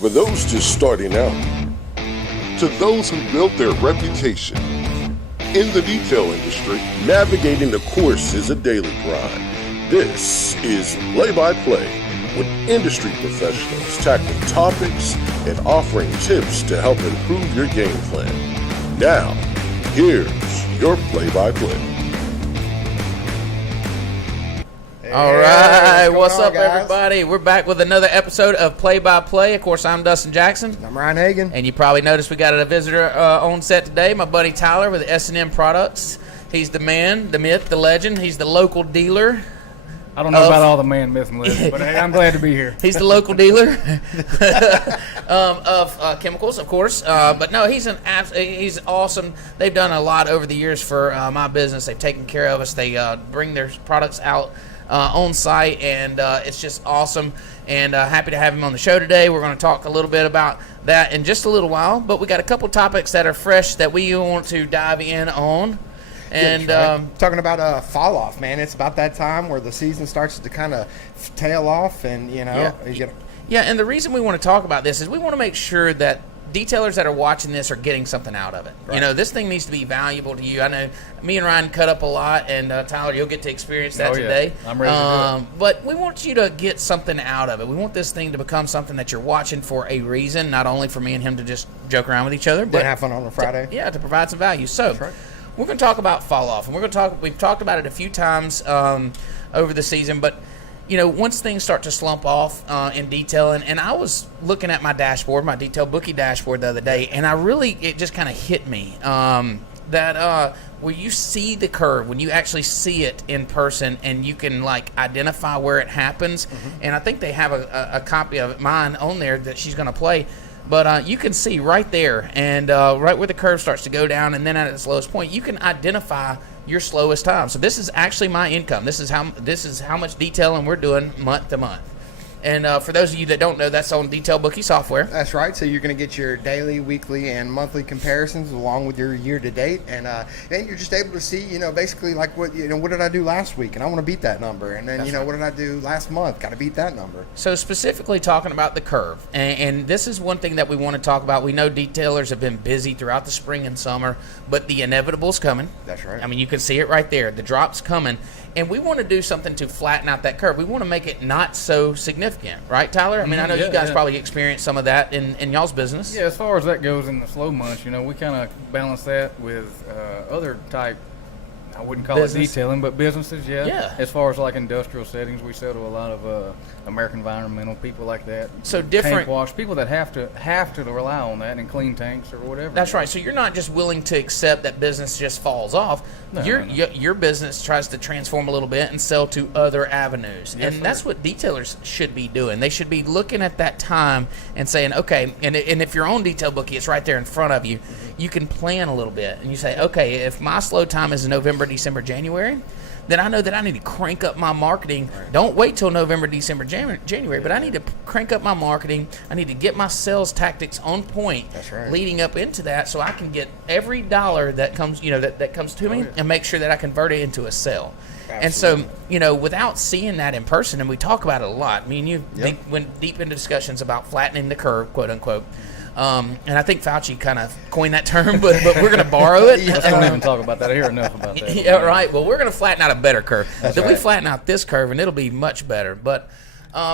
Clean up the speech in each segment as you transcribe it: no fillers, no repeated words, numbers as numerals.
For those just starting out, to those who built their reputation. In the detail industry, navigating the course is a daily grind. This is Play-by-Play, with industry professionals tackling topics and offering tips to help improve your game plan. Now, here's your play-by-play. All right, what's up, everybody? We're back with another episode of Play-by-Play. Of course, I'm Dustin Jackson. I'm Ryan Hagan. And you probably noticed we got a visitor on set today, my buddy Tyler with S&N Products. He's the man, the myth, the legend. He's the local dealer. I don't know about all the man, myth, and legend, but hey, I'm glad to be here. He's the local dealer of chemicals, of course. But no, he's he's awesome. They've done a lot over the years for my business. They've taken care of us. They bring their products out on site, and it's just awesome, and happy to have him on the show today. We're going to talk a little bit about that in just a little while, but we got a couple topics that are fresh that we want to dive in on. And talking about fall off, man. It's about that time where the season starts to kind of tail off, and and the reason we want to talk about this is we want to make sure that detailers that are watching this are getting something out of it. Right. You know, this thing needs to be valuable to you. I know me and Ryan cut up a lot, and Tyler, you'll get to experience that today. I'm ready to do it. But we want you to get something out of it. We want this thing to become something that you're watching for a reason, not only for me and him to just joke around with each other, but have fun on a Friday. To provide some value. So we're going to talk about fall off, and we've talked about it a few times over the season, but you know, once things start to slump off in detailing, and I was looking at my dashboard, my detail Bookie dashboard the other day, and it just kind of hit me that where you see the curve, when you actually see it in person, and you can like identify where it happens, and I think they have a copy of mine on there that she's going to play. But you can see right there, and right where the curve starts to go down, and then at its lowest point, you can identify your slowest time. So this is actually my income. This is how much detailing we're doing month to month. And for those of you that don't know, that's on Detail Bookie software. That's right. So you're going to get your daily, weekly, and monthly comparisons along with your year-to-date, and then you're just able to see, basically like what did I do last week, and I want to beat that number, and then what did I do last month? Got to beat that number. So specifically talking about the curve, and this is one thing that we want to talk about. We know detailers have been busy throughout the spring and summer, but the inevitable's coming. That's right. I mean, you can see it right there. The drop's coming. And we want to do something to flatten out that curve. We want to make it not so significant, right, Tyler? I mean, I know you guys probably experienced some of that in y'all's business. Yeah, as far as that goes in the slow months, we kind of balance that with other type, I wouldn't call it detailing, but businesses, yeah. As far as like industrial settings, we sell to a lot of American Environmental, people like that. So different tank wash, people that have to rely on that and clean tanks or whatever. That's right. So you're not just willing to accept that business just falls off. No. Your business tries to transform a little bit and sell to other avenues. Yes, and that's what detailers should be doing. They should be looking at that time and saying, okay, and if your own detail bookie, it's right there in front of you, you can plan a little bit. And you say, okay, if my slow time is November, December, January, then I know that I need to crank up my marketing. Right. Don't wait till November, December, January, but I need to crank up my marketing. I need to get my sales tactics on point leading up into that, so I can get every dollar that comes, that comes to me, and make sure that I convert it into a sale. Absolutely. And so, without seeing that in person, and we talk about it a lot. I mean, you went deep into discussions about flattening the curve, quote unquote. And I think Fauci kind of coined that term, but we're going to borrow it. Let's don't even talk about that. I hear enough about that. Yeah, right. Well, we're going to flatten out a better curve. Then we flatten out this curve, and it'll be much better. But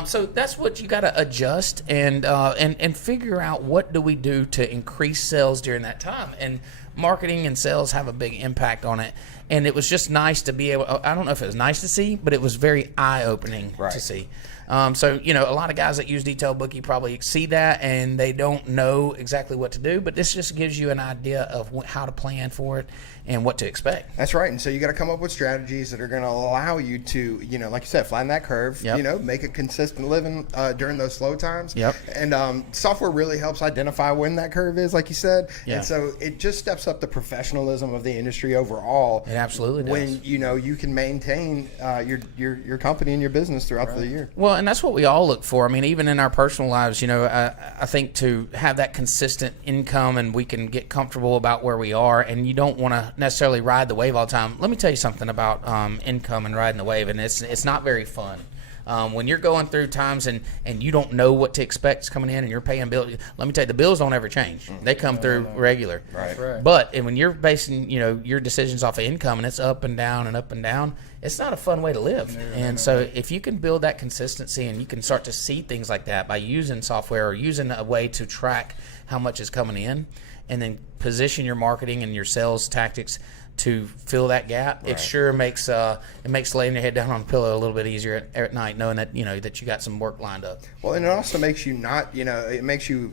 so that's what you got to adjust and figure out, what do we do to increase sales during that time. And marketing and sales have a big impact on it. And it was just nice to be able. I don't know if it was nice to see, but it was very eye-opening to see. So, a lot of guys that use Detail Bookie probably see that and they don't know exactly what to do, but this just gives you an idea of how to plan for it and what to expect. That's right. And so you got to come up with strategies that are going to allow you to, like you said, flatten that curve, make a consistent living during those slow times. Yep. And software really helps identify when that curve is, like you said. Yeah. And so it just steps up the professionalism of the industry overall. It absolutely does. When, you can maintain your company and your business throughout the year. Well, and that's what we all look for. I mean, even in our personal lives, I think to have that consistent income, and we can get comfortable about where we are, and you don't want to necessarily ride the wave all the time. Let me tell you something about income and riding the wave, and it's not very fun. When you're going through times and you don't know what to expect coming in and you're paying bills, let me tell you, the bills don't ever change. They come through regular. Right. But and when you're basing, your decisions off of income and it's up and down and up and down, it's not a fun way to live. So if you can build that consistency and you can start to see things like that by using software or using a way to track how much is coming in, and then position your marketing and your sales tactics to fill that gap, it sure makes laying your head down on the pillow a little bit easier at night, knowing that that you got some work lined up. Well, and it also makes you it makes you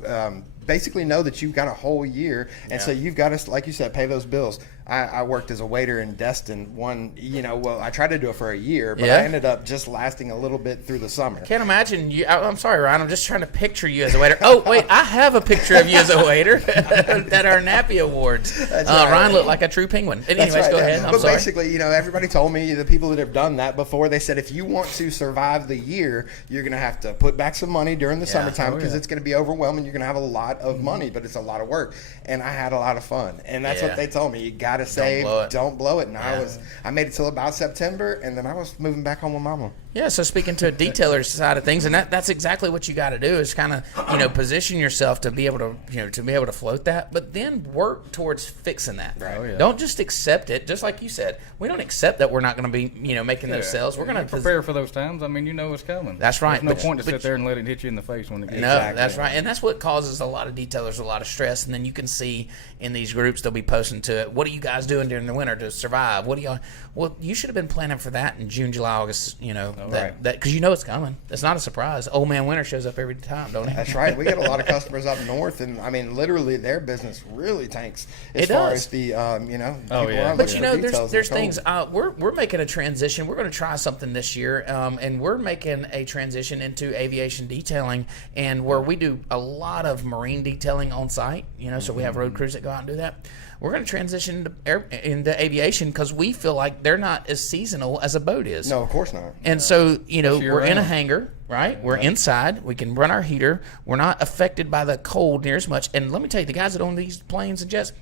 basically know that you've got a whole year, and so you've got to, like you said, pay those bills. I worked as a waiter in Dustin. I tried to do it for a year, but I ended up just lasting a little bit through the summer. Can't imagine you. I'm sorry, Ryan. I'm just trying to picture you as a waiter. Oh, wait, I have a picture of you as a waiter at our Nappy Awards. Right. Ryan looked like a true penguin. But anyways, go ahead. But basically, everybody told me, the people that have done that before, they said if you want to survive the year, you're going to have to put back some money during the summertime because it's going to be overwhelming. You're going to have a lot of money, but it's a lot of work. And I had a lot of fun. And that's what they told me. You got to save. Don't blow it. And I made it till about September, and then I was moving back home with Mama. Yeah, so speaking to a detailer's side of things, and that's exactly what you got to do is kind of position yourself to be able to float that, but then work towards fixing that. Right. Don't just accept it. Just like you said, we don't accept that we're not going to be making those sales. We're going to prepare for those times. I mean, it's coming. That's right. There's no point to sit there and let it hit you in the face when it gets. No, that's right, and that's what causes a lot of detailers a lot of stress. And then you can see in these groups they'll be posting to it. What are you guys doing during the winter to survive? What do y'all? Well, you should have been planning for that in June, July, August. That because it's coming. It's not a surprise. Old man winter shows up every time, don't it? That's right. We get a lot of customers up north, and I mean, literally, their business really tanks as far as the But there's things. We're making a transition. We're going to try something this year, and we're making a transition into aviation detailing, and where we do a lot of marine detailing on site. So we have road crews that go out and do that. We're going to transition into aviation because we feel like they're not as seasonal as a boat is. No, of course not. And so, we're in a hangar, right? We're inside. We can run our heater. We're not affected by the cold near as much. And let me tell you, the guys that own these planes and jets,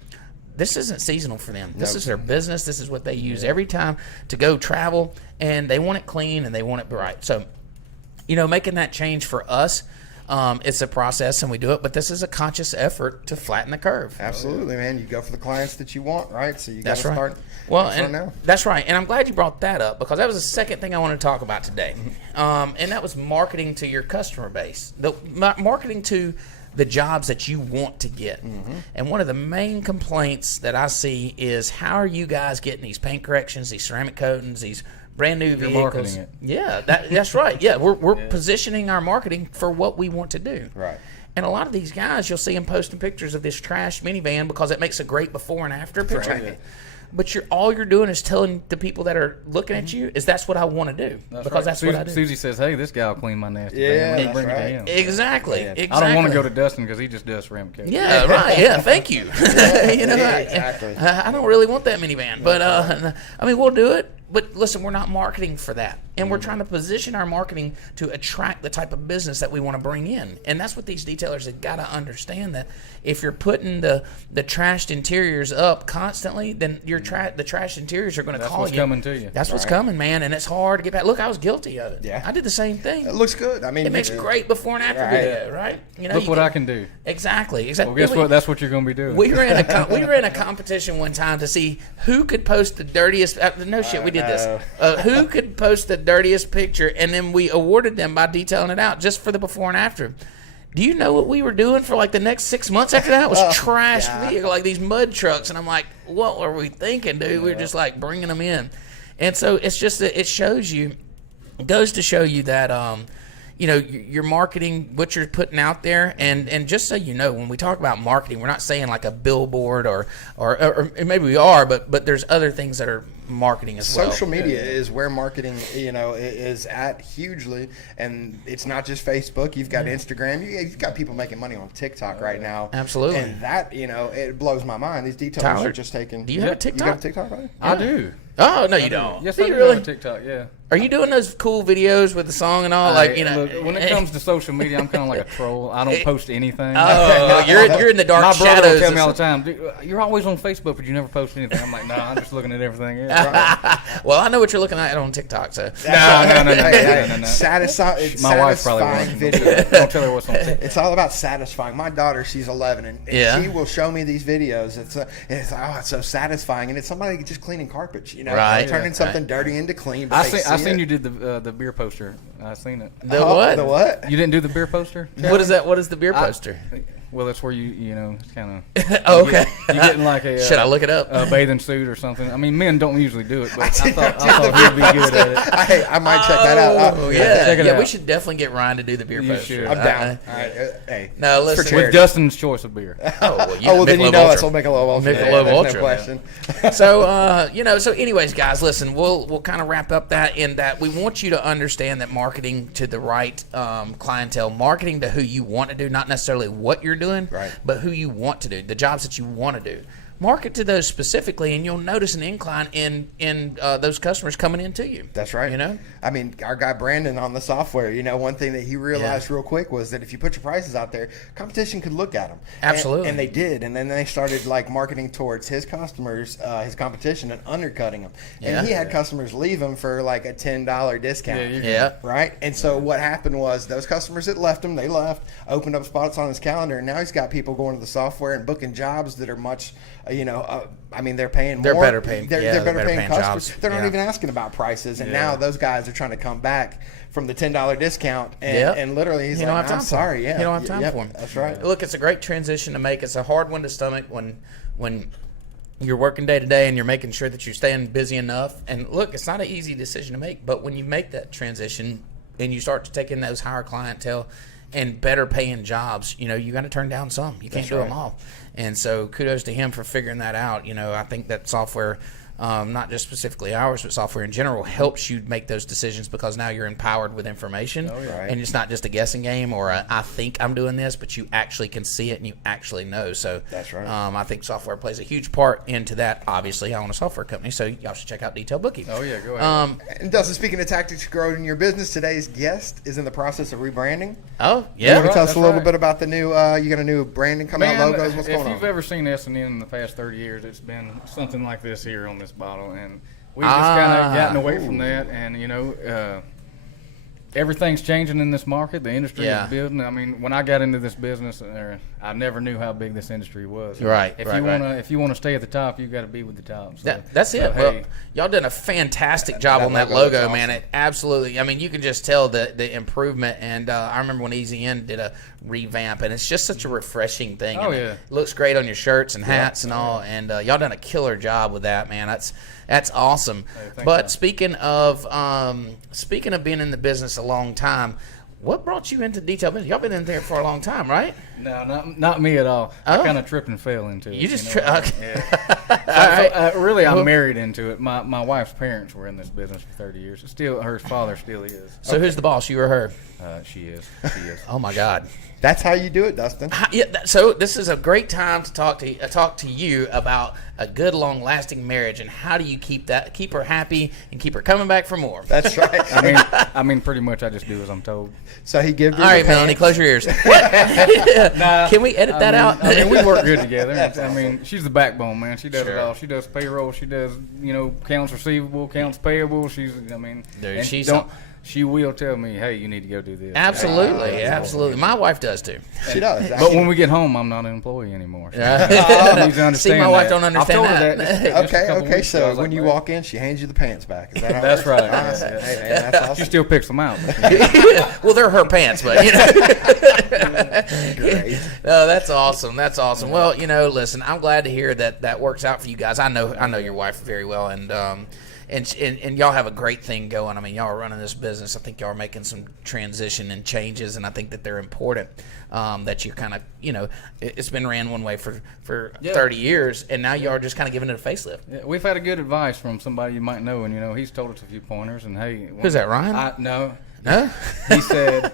this isn't seasonal for them. This is their business. This is what they use every time to go travel, and they want it clean and they want it bright. So, making that change for us, it's a process and we do it, but this is a conscious effort to flatten the curve. Absolutely, man. You go for the clients that you want, right? So you got to start. Now. That's right. And I'm glad you brought that up because that was the second thing I want to talk about today. And that was marketing to your customer base. Marketing to the jobs that you want to get. And one of the main complaints that I see is, how are you guys getting these paint corrections, these ceramic coatings, these brand new vehicles? Marketing it. Yeah, that's right. Yeah, we're positioning our marketing for what we want to do. Right. And a lot of these guys, you'll see them posting pictures of this trash minivan because it makes a great before and after picture. Right. But all you're doing is telling the people that are looking at you is that's what I want to do. That's what I do. Susie says, "Hey, this guy will clean my nasty van. Bring it to him." Exactly. Yeah. Exactly. I don't want to go to Dustin because he just does ceramic coating. Yeah, right. Yeah, thank you. Exactly. I don't really want that minivan, but we'll do it. But listen, we're not marketing for that. And we're trying to position our marketing to attract the type of business that we want to bring in. And that's what these detailers have got to understand, that if you're putting the trashed interiors up constantly, then the trashed interiors are going to call you. That's what's coming to you. That's what's coming, man. And it's hard to get back. Look, I was guilty of it. Yeah. I did the same thing. It looks good. I mean, it makes great before and after video, right? Look what I can do. Exactly. Well, guess what? That's what you're going to be doing. We were in a competition one time to see who could post the dirtiest. No shit, we did this. Who could post the dirtiest picture, and then we awarded them by detailing it out just for the before and after. Do you know what we were doing for like the next 6 months after that? It was trashed vehicle, like these mud trucks, and I'm like, what were we thinking, dude? We were just like bringing them in, and so it's just that it goes to show you that your marketing, what you're putting out there, and just so you know, when we talk about marketing, we're not saying like a billboard or maybe we are, but there's other things that are marketing as well. Social media is where marketing, is at hugely, and it's not just Facebook. You've got Instagram. You've got people making money on TikTok right now. Absolutely. And that, it blows my mind. These detailers are just taking. Do you have a TikTok? You got a TikTok, right? I do. Oh, no, you don't. Yes, do I you do really? have a TikTok, yeah. Are you doing those cool videos with the song and all? Look, when it comes to social media, I'm kind of like a troll. I don't post anything. Oh, you're in the dark My shadows. brother will tell me all the time, "Dude, you're always on Facebook, but you never post anything." I'm like, "No, I'm just looking at everything else." Well, I know what you're looking at on TikTok. So No. My wife's probably watching. video. Don't tell her what's on TikTok. It's all about satisfying. My daughter, she's 11, and she will show me these videos. It's so satisfying, and it's somebody just cleaning carpets, turning something dirty into clean. I seen you did the beer poster. I seen it. The what? The what? You didn't do the beer poster? What is that? What is the beer poster? Well, that's where you kind of. Oh, okay. You're getting like a. Should I look it up? A bathing suit or something. I mean, men don't usually do it, but I thought he'd be good at it. I might check that out. Check it out. We should definitely get Ryan to do the beer poster. Should. I'm down. All right. Hey. No, listen. With Dustin's choice of beer. Well, then that's what Michelob Ultra. Michelob Ultra. No question. So, so anyways, guys, listen, we'll kind of wrap up that in that we want you to understand that marketing to the right clientele, marketing to who you want to do, not necessarily what you're doing, but who you want to do, the jobs that you want to do. Market to those specifically, and you'll notice an incline in those customers coming into you. That's right. I mean, our guy Brandon on the software, one thing that he realized real quick was that if you put your prices out there, competition could look at them. Absolutely. And they did. And then they started marketing towards his customers, his competition, and undercutting them. And he had customers leave him for like a $10 discount. Right? And so what happened was those customers that left him, they left, opened up spots on his calendar, and now he's got people going to the software and booking jobs that are much I mean, they're paying more. They're better paying. They're better paying customers. Jobs. They're not even asking about prices. And now those guys are trying to come back from the $10 discount. And literally, he's like, I'm sorry. You don't have time for them. That's right. Look, it's a great transition to make. It's a hard one to stomach when you're working day to day and you're making sure that you're staying busy enough. And look, it's not an easy decision to make. But when you make that transition and you start to take in those higher clientele and better paying jobs, you got to turn down some. You can't do them all. And so kudos to him for figuring that out. I think that software, not just specifically ours, but software in general, helps you make those decisions because now you're empowered with information. And it's not just a guessing game or I think I'm doing this, but you actually can see it and you actually know. So that's right. I think software plays a huge part into that. Obviously, I own a software company, so y'all should check out Detail Bookie. Oh, yeah, go ahead. And Dustin, speaking of tactics to grow in your business, today's guest is in the process of rebranding. Oh, yeah. You want to tell us a little bit about the new, you got a new branding coming out, logos, what's going on? If you've ever seen S&N in the past 30 years, it's been something like this here on this bottle. And we've just kind of gotten away from that. And, everything's changing in this market. The industry is building. I mean, when I got into this business, I never knew how big this industry was. If you want to stay at the top, you got to be with the top. So, that's it. Hey, well, y'all done a fantastic job on that logo, awesome. Man. It absolutely. I mean, you can just tell the improvement. And I remember when Easy In did a revamp, and it's just such a refreshing thing. It looks great on your shirts and hats and all. And y'all done a killer job with that, man. That's awesome. Hey, but speaking of being in the business a long time, what brought you into detail business? Y'all been in there for a long time, right? No, not me at all. I kind of tripped and fell into it. You just okay. I'm married into it. My wife's parents were in this business for 30 years. Her father still is. So who's the boss? You or her? She is. Oh my God. That's how you do it, Dustin. So this is a great time to talk to you about a good, long-lasting marriage and how do you keep her happy and keep her coming back for more. That's right. I mean, pretty much I just do as I'm told. So he gives. All right, Melanie, close your ears. Can we edit that out? I mean, we work good together. I mean, she's the backbone, man. She does it all. She does payroll. She does accounts receivable, accounts payable. She will tell me, hey, you need to go do this. Absolutely. My wife does too. She does. But when we get home, I'm not an employee anymore. So. See, my wife don't understand that. Okay. So when you walk in, she hands you the pants back. Is that how That's right. Awesome. Hey, man, that's awesome. She still picks them out. Well, they're her pants, but Great. No, that's awesome. Well, listen, I'm glad to hear that works out for you guys. I know your wife very well, and y'all have a great thing going. I mean, y'all are running this business. I think y'all are making some transition and changes, and I think that they're important. That you kind of, it's been ran one way for 30 years, and now y'all are just kind of giving it a facelift. Yeah, we've had a good advice from somebody you might know, and he's told us a few pointers. And hey, who's that, Ryan? No. No. He said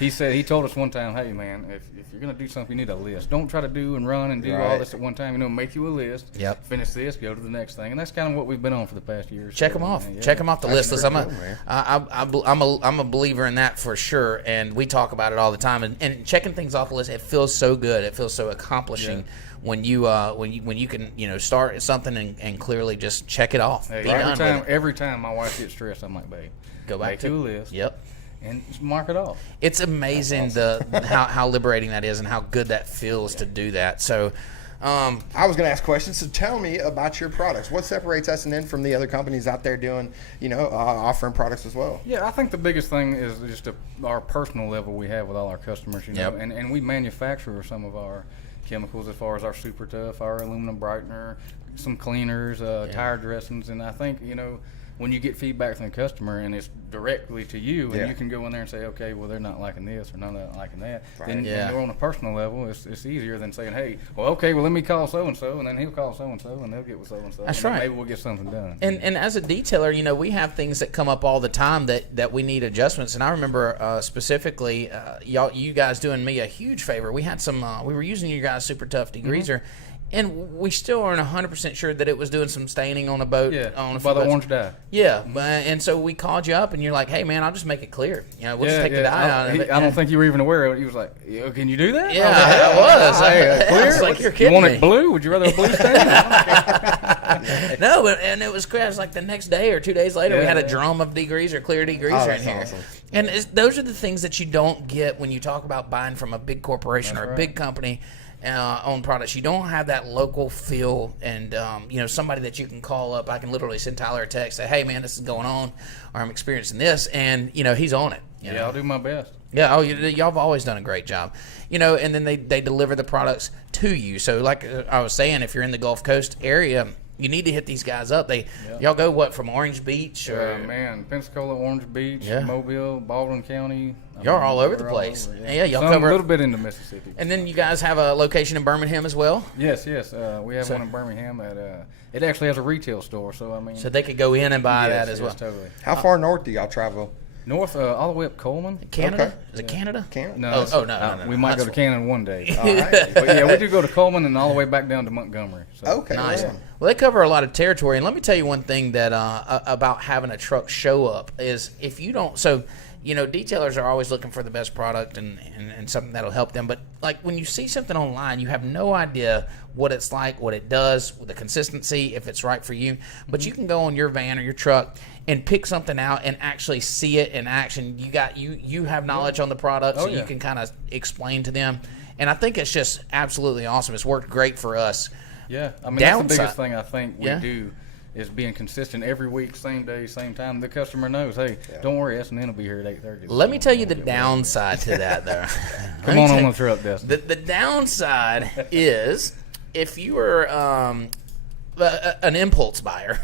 He told us one time, hey man, if you're gonna do something, you need a list. Don't try to do and run and do all this at one time. Make you a list. Yep. Finish this, go to the next thing, and that's kind of what we've been on for the past year. Check them off. Check them off the list. Listen, I'm a believer in that for sure, and we talk about it all the time. And checking things off the list, it feels so good. It feels so accomplishing. Yeah. When you can start something and clearly just check it off. Hey, every time my wife gets stressed, I'm like, babe, go back to a list. Yep. And mark it off. It's amazing awesome. how liberating that is and how good that feels to do that. So, I was going to ask questions. So tell me about your products. What separates S&N from the other companies out there doing, offering products as well? Yeah, I think the biggest thing is just our personal level we have with all our customers. And we manufacture some of our chemicals as far as our Super Tough, our aluminum brightener, some cleaners, tire dressings, and I think when you get feedback from the customer and it's directly to you, and you can go in there and say, okay, well they're not liking this or not liking that. Right. Then on a personal level, it's easier than saying, hey, well okay, well let me call so and so, and then he'll call so and so, and they'll get with so and so. That's right. Maybe we'll get something done. And as a detailer, we have things that come up all the time that we need adjustments. And I remember specifically, you guys doing me a huge favor. We had some. We were using your guys' Super Tough degreaser. Mm-hmm. And we still aren't 100% sure that it was doing some staining on a boat. Yeah, by the orange dye. Yeah, and so we called you up, and you're like, hey, man, I'll just make it clear. We'll just take the dye out of it. I don't think you were even aware of it. He was like, can you do that? Yeah, I was like, you're kidding me. You want it blue? Would you rather a blue stain? No, and it was crazy. It was like the next day or 2 days later, we had a drum of degreaser, clear degreaser in here. Awesome. And those are the things that you don't get when you talk about buying from a big corporation or a big company. On products, you don't have that local feel, and somebody that you can call up. I can literally send Tyler a text, say, "Hey, man, this is going on, or I'm experiencing this," and he's on it. I'll do my best. Yeah, y'all have always done a great job, and then they deliver the products to you. So, like I was saying, if you're in the Gulf Coast area, you need to hit these guys up. Y'all go from Orange Beach or Pensacola, Orange Beach, Mobile, Baldwin County. Y'all are all over the place. Y'all cover a little bit into Mississippi. And then you guys have a location in Birmingham as well. Yes. We have one in Birmingham it actually has a retail store. So so they could go in and buy that as well. Totally. How far north do y'all travel? North, all the way up Coleman. Canada? Okay. Is it Canada? Canada? No. No. We might go to Canada one day. All right. But we do go to Coleman and all the way back down to Montgomery. So. Okay. Nice. Yeah. Well, they cover a lot of territory. And let me tell you one thing that about having a truck show up is if you don't. So, detailers are always looking for the best product and something that'll help them. But like when you see something online, you have no idea what it's like, what it does, the consistency, if it's right for you. But you can go on your van or your truck and pick something out and actually see it in action. You have knowledge on the product, so you can kind of explain to them. And I think it's just absolutely awesome. It's worked great for us. Yeah, I mean that's the biggest thing I think we do. Is being consistent every week, same day, same time. The customer knows, hey, don't worry, S&N will be here at 8:30. Let me tell you the downside to that, though. Come on the truck, Dustin. The downside is if you are an impulse buyer,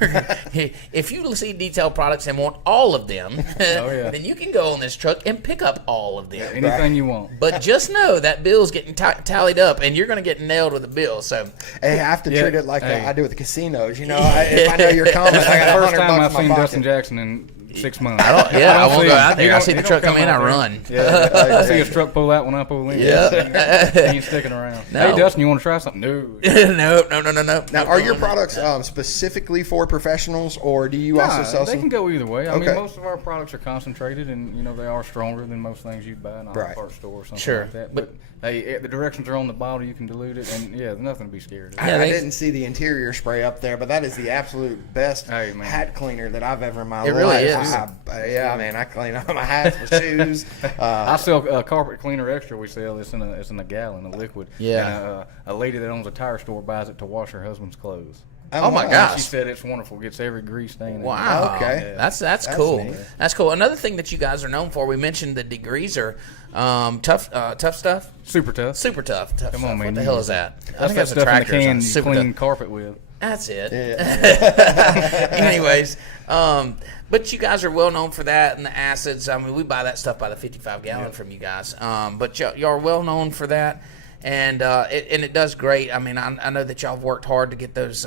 if you see detailed products and want all of them, then you can go on this truck and pick up all of them. Yeah, anything you want. But just know that bill's getting tallied up, and you're going to get nailed with a bill. So I have to treat it like I do with the casinos. If I know you're coming, I got first time I've $100 seen Dustin Jackson in 6 months. I won't go out there. I see the truck come in, I run. I see his truck pull out when I pull in. Yeah. He ain't sticking around. No. Hey, Dustin, you want to try something? No. No. Now, are your products specifically for professionals, or do you also sell some? They can go either way. I mean, most of our products are concentrated, and they are stronger than most things you'd buy in a parts store or something like that. But hey, the directions are on the bottle. You can dilute it, and there's nothing to be scared of. I didn't see the interior spray up there, but that is the absolute best hat cleaner that I've ever in my life. It really is. I clean up my hats, my shoes. I sell carpet cleaner extra. We sell it's in a gallon of liquid. Yeah. And, a lady that owns a tire store buys it to wash her husband's clothes. Oh my gosh! She said it's wonderful. Gets every grease stain. Wow. Okay. That's cool. Neat. That's cool. Another thing that you guys are known for, we mentioned the degreaser, tough stuff. Super tough. Come on, man. What the hell is that? I think that's a tractor. In the can you clean carpet with. That's it. Yeah. Anyways, but you guys are well known for that and the acids. I mean, we buy that stuff by the 55 gallon from you guys. But y'all are well known for that. And it does great. I mean, I know that y'all have worked hard to get those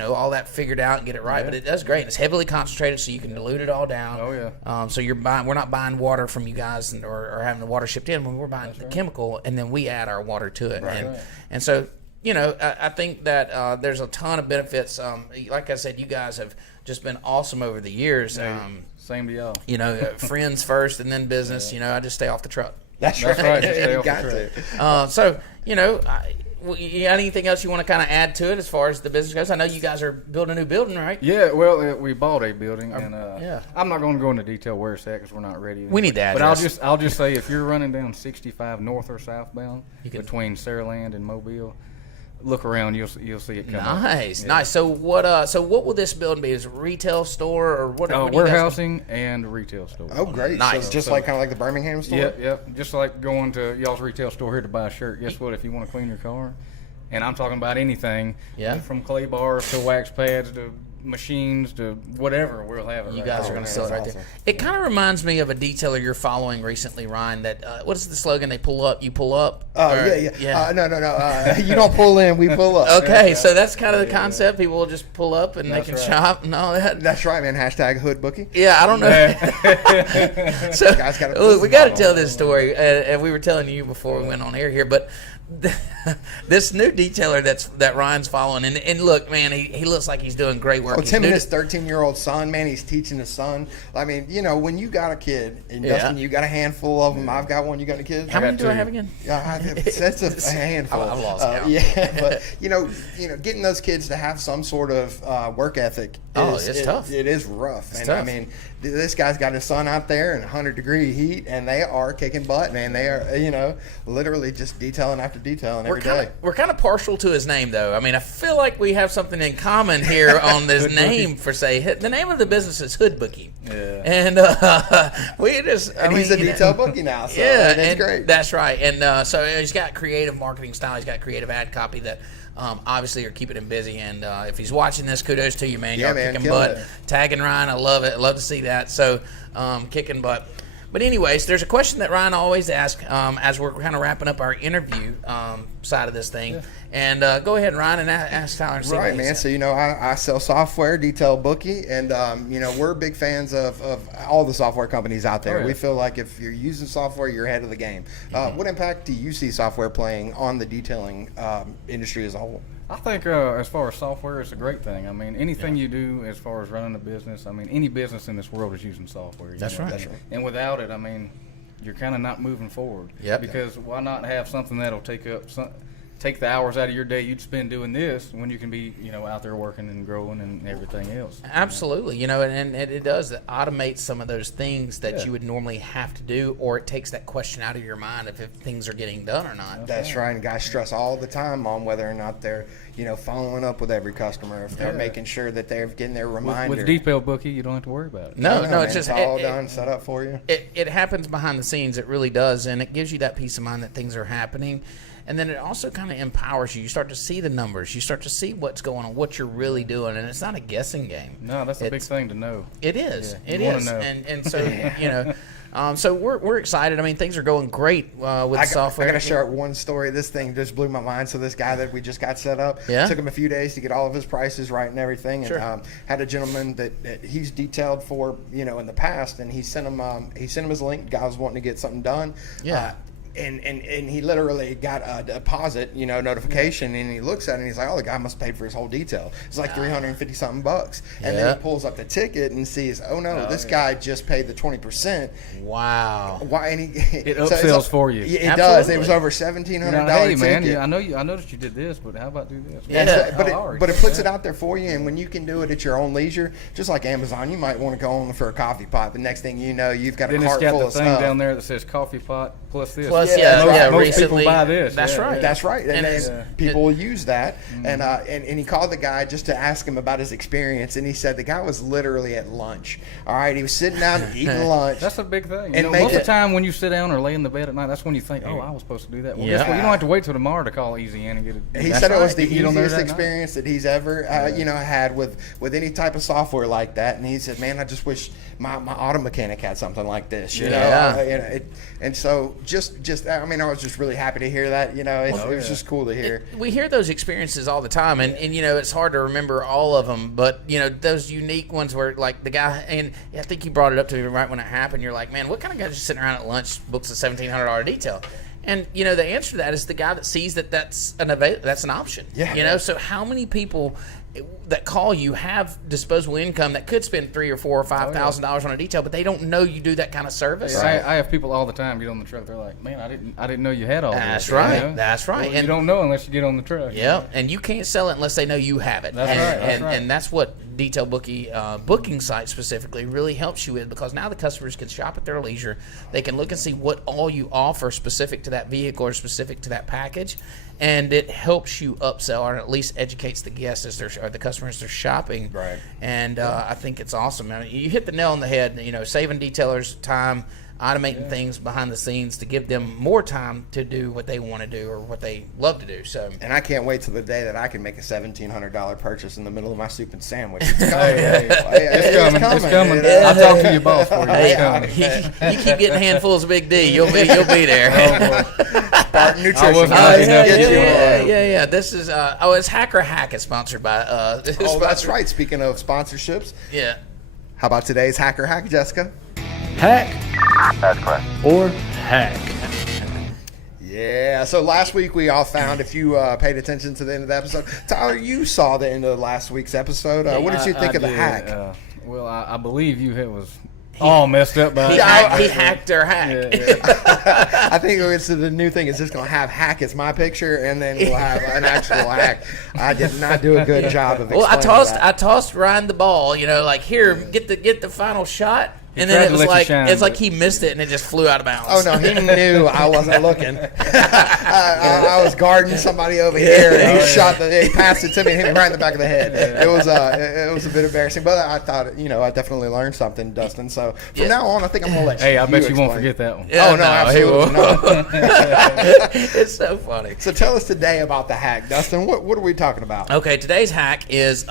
all that figured out and get it right. But it does great. It's heavily concentrated, so you can dilute it all down. Oh yeah. So we're not buying water from you guys or having the water shipped in. When we're buying the chemical, and then we add our water to it. And so I think that there's a ton of benefits. Like I said, you guys have just been awesome over the years. Same to y'all. Friends first and then business. I just stay off the truck. That's right. Just stay off the truck. So you got anything else you want to kind of add to it as far as the business goes? I know you guys are building a new building, right? Yeah, well, we bought a building, and I'm not going to go into detail where it's at because we're not ready. We need the address. But I'll just say if you're running down 65 north or southbound between Saraland and Mobile, look around, you'll see it come up. Nice. So what will this building be? Is it a retail store or what? Warehousing and retail store. Oh, great! Nice. So just kind of like the Birmingham store. Yep. Just like going to y'all's retail store here to buy a shirt. Guess what? If you want to clean your car, and I'm talking about anything, from clay bars to wax pads to machines to whatever, we'll have it. You guys are going to sell it right there. It kind of reminds me of a detailer you're following recently, Ryan. That what is the slogan? They pull up, you pull up. Yeah. No. You don't pull in, we pull up. Okay, so that's kind of the concept. People will just pull up and they can shop and all that. That's right, man. Hashtag hood bookie. Yeah, I don't know. So we got to tell this story, and we were telling you before we went on air here, but. This new detailer that Ryan's following, and look, man, he looks like he's doing great work. Well, it's him and his 13-year-old son, man. He's teaching his son. I mean, when you got a kid, and Dustin, you got a handful of them. I've got one. You got a kid? How many do I have again? That's a handful. I've lost count. Yeah, but getting those kids to have some sort of work ethic. It's tough. It is rough. It's and tough. I mean, this guy's got his son out there in 100-degree heat, and they are kicking butt, man. They are, literally just detailing after detailing every day. We're kind of partial to his name, though. I mean, I feel like we have something in common here on this name, for say. The name of the business is Hood Bookie. Yeah. And he's a detail bookie now, so it's great. That's right. And so he's got creative marketing style. He's got creative ad copy that obviously are keeping him busy. And if he's watching this, kudos to you, man. You're kicking butt. Tagging Ryan, I love it. I love to see that. So kicking butt. But anyways, there's a question that Ryan always asks as we're kind of wrapping up our interview side of this thing. Yeah. And go ahead, Ryan, and ask Tyler. Right, man. So, I sell software, detail bookie, and, we're big fans of all the software companies out there. We feel like if you're using software, you're ahead of the game. What impact do you see software playing on the detailing industry as a whole? I think as far as software, it's a great thing. I mean, anything you do as far as running a business, I mean, any business in this world is using software. That's right. And without it, I mean, you're kind of not moving forward. Yep. Because why not have something that'll take the hours out of your day you'd spend doing this when you can be, out there working and growing and everything else. Absolutely. And it does automate some of those things that you would normally have to do, or it takes that question out of your mind if things are getting done or not. That's right. And guys stress all the time on whether or not they're, following up with every customer, if they're making sure that they're getting their reminder. With detail bookie, you don't have to worry about it. No, it's just all done, set up for you. It happens behind the scenes. It really does, and it gives you that peace of mind that things are happening. And then it also kind of empowers you. You start to see the numbers. You start to see what's going on, what you're really doing, and it's not a guessing game. No, that's a big thing to know. It is. Yeah, it is. And so so we're excited. I mean, things are going great with software. I got to share one story. This thing just blew my mind. So this guy that we just got set up, took him a few days to get all of his prices right and everything. And had a gentleman that he's detailed for, in the past, and he sent him his link. Guy was wanting to get something done. Yeah. And he literally got a deposit, notification, and he looks at it and he's like, oh, the guy must have paid for his whole detail. It's like $350-something bucks. And then he pulls up the ticket and sees, this guy just paid the 20%. Wow. Why? And it upsells for you. It does. It was over $1,700. Hey man, I noticed you did this, but how about do this? But it puts it out there for you, and when you can do it at your own leisure, just like Amazon, you might want to go on for a coffee pot. The next thing you know, you've got a cart full of stuff. Then it's got the thing down there that says coffee pot plus this. Most people buy this. That's right. That's right. And people use that. And he called the guy just to ask him about his experience, and he said the guy was literally at lunch. All right, he was sitting down eating lunch. That's a big thing. And most of the time when you sit down or lay in the bed at night, that's when you think, I was supposed to do that. Well, guess what? You don't have to wait till tomorrow to call Easy In and get it. He said it was the easiest experience that he's ever had with any type of software like that. And he said, man, I just wish my auto mechanic had something like this. And so just was just really happy to hear that. It was just cool to hear. We hear those experiences all the time, and it's hard to remember all of them, but those unique ones where like the guy, and I think you brought it up to me right when it happened. You're like, man, what kind of guy just sitting around at lunch books a $1,700 detail? And the answer to that is the guy that sees that's an option. Yeah. So how many people that call you have disposable income that could spend $3,000 or $4,000 or $5,000 on a detail, but they don't know you do that kind of service. Yeah, I have people all the time get on the truck. They're like, "Man, I didn't know you had all That's this." Right. That's right. Well, and you don't know unless you get on the truck. Yeah, and you can't sell it unless they know you have it. That's right. And that's what Detail Bookie booking site specifically really helps you with, because now the customers can shop at their leisure. They can look and see what all you offer specific to that vehicle or specific to that package, and it helps you upsell, or at least educates the guests or the customers they're shopping. Right. And I think it's awesome. I mean, you hit the nail on the head. Saving detailers time, automating things behind the scenes to give them more time to do what they want to do or what they love to do. So, and I can't wait till the day that I can make a $1,700 purchase in the middle of my soup and sandwich. It's coming. It's coming. I'll talk to your boss for you. It's coming. You keep getting handfuls of Big D. You'll be there. Spartan Nutrition. Yeah. This is it's Hacker Hack. It's sponsored by. That's right. Speaking of sponsorships. Yeah. How about today's Hacker Hack, Jessica? Hack. That's correct. Or hack. Yeah, so last week we all found, if you paid attention to the end of the episode, Tyler, you saw the end of last week's episode. What did you think of the hack? Well, I believe it was all messed up by he hacked their hack. Yeah. I think it's the new thing is just going to have hack as my picture, and then we'll have an actual hack. I did not do a good job of explaining that. I tossed Ryan the ball, like, here, get the final shot. And then it was like he missed it and it just flew out of bounds. Oh no, he knew I wasn't looking. I was guarding somebody over here, and he passed it to me and hit me right in the back of the head. It was a bit embarrassing, but I thought I definitely learned something, Dustin. So from now on, I think I'm gonna let you. Hey, I bet you won't forget that one. Yeah, absolutely not. It's so funny. So tell us today about the hack, Dustin. What are we talking about? Okay, today's hack is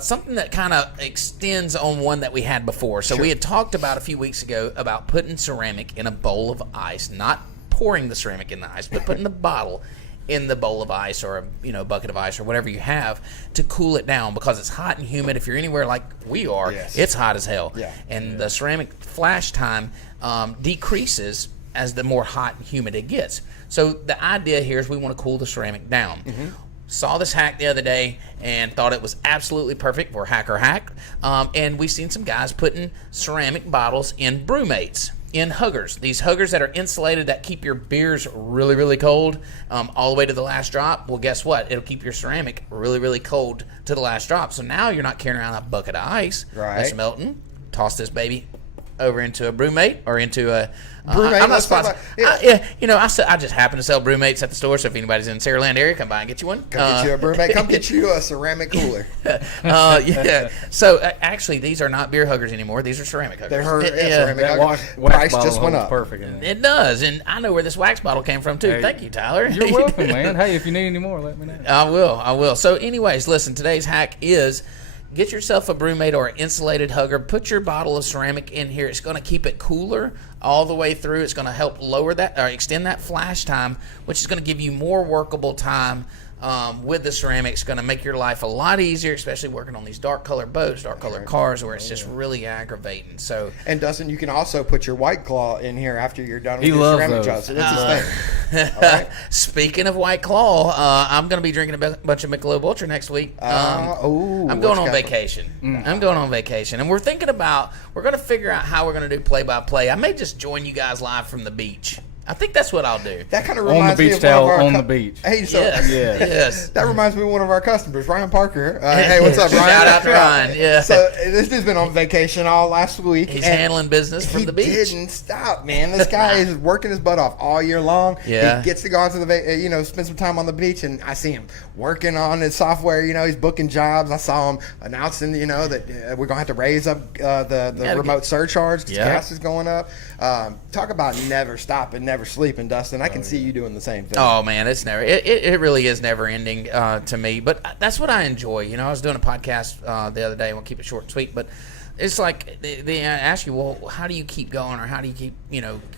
something that kind of extends on one that we had before. So we had talked about a few weeks ago about putting ceramic in a bowl of ice, not pouring the ceramic in the ice, but putting the bottle in the bowl of ice or a bucket of ice or whatever you have to cool it down, because it's hot and humid. If you're anywhere like we are, it's hot as hell. Yeah. And the ceramic flash time decreases as the more hot and humid it gets. So the idea here is we want to cool the ceramic down. Mm-hmm. Saw this hack the other day and thought it was absolutely perfect for Hacker Hack. And we've seen some guys putting ceramic bottles in brewmates, in huggers. These huggers that are insulated that keep your beers really, really cold all the way to the last drop. Well, guess what? It'll keep your ceramic really, really cold to the last drop. So now you're not carrying around a bucket of ice that's melting. Toss this baby over into a brewmate or into a brewmate. I'm not sponsored. I just happen to sell brewmates at the store. So if anybody's in the Saraland area, come by and get you one. Get you a brewmate. Come get you a ceramic cooler. So actually, these are not beer huggers anymore. These are ceramic huggers. They're ceramic huggers. Wax Price just went up. Perfect. It does, and I know where this wax bottle came from too. Hey, thank you, Tyler. You're welcome, man. Hey, if you need any more, let me know. I will. So, anyways, listen. Today's hack is: get yourself a brewmate or an insulated hugger. Put your bottle of ceramic in here. It's going to keep it cooler all the way through. It's going to help lower that or extend that flash time, which is going to give you more workable time with the ceramic. It's going to make your life a lot easier, especially working on these dark color boats, dark color cars, where it's just really aggravating. So, and Dustin, you can also put your White Claw in here after you're done with your ceramic jars. So that's his thing. All right. Speaking of White Claw, I'm going to be drinking a bunch of Michelob Ultra next week. I'm going on vacation. I'm going on vacation, and we're going to figure out how we're going to do play-by-play. I may just join you guys live from the beach. I think that's what I'll do. That kind of reminds me of on the beach. Hey, so yes. That reminds me of one of our customers, Ryan Parker. Hey, what's up, Ryan? Shout out to Ryan. Yeah. So this dude's been on vacation all last week. He's handling business from the beach. He didn't stop, man. This guy is working his butt off all year long. Yeah. He gets to go out to the spend some time on the beach, and I see him working on his software. He's booking jobs. I saw him announcing, that we're gonna have to raise up the remote surcharge because gas is going up. Talk about never stopping, never sleeping, Dustin. I can see you doing the same thing. Oh man, it's never. It really is never ending to me. But that's what I enjoy. I was doing a podcast the other day. We'll keep it short and sweet. But it's like they ask you, well, how do you keep going, or how do you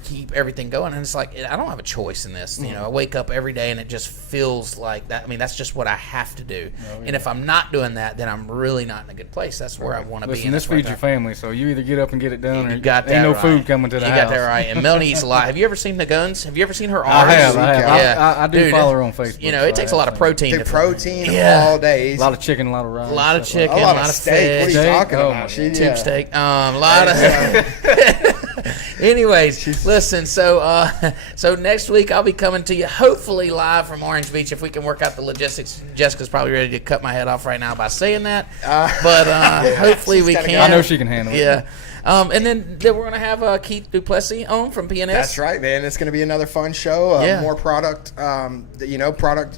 keep everything going? And it's like, I don't have a choice in this. I wake up every day and it just feels like that. I mean, that's just what I have to do. And if I'm not doing that, then I'm really not in a good place. That's where I want to be. Listen, this feeds your family, so you either get up and get it done, or you got ain't no right. food coming to the house. You got that right. And Melanie eats a lot. Have you ever seen the guns? Have you ever seen her arms? I have. Yeah. I do follow her on Facebook. It takes a lot of protein. Protein all day. A lot of chicken, a lot of rice. A lot of chicken, a lot of steak. fish. What are you talking about? Tube steak. A lot of. Anyways, listen. So next week I'll be coming to you, hopefully live from Orange Beach, if we can work out the logistics. Jessica's probably ready to cut my head off right now by saying that, but hopefully we can. I know she can handle it. Yeah. And then we're going to have Keith Duplessis on from PNS. That's right, man. It's going to be another fun show. More product, product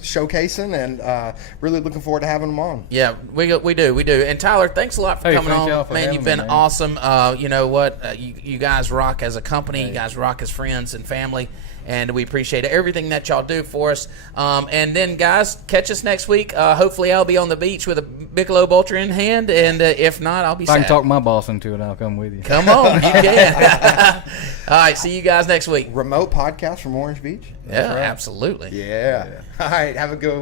showcasing, and really looking forward to having them on. Yeah, we do. And Tyler, thanks a lot for coming on. Man, you've been awesome. You know what? You guys rock as a company. You guys rock as friends and family. And we appreciate everything that y'all do for us. And then, guys, catch us next week. Hopefully, I'll be on the beach with a Michelob Ultra in hand. And if not, I'll be sad. If I can talk my boss into it, I'll come with you. Come on, you can. All right, see you guys next week. Remote podcast from Orange Beach. Yeah, absolutely. Yeah. All right, have a good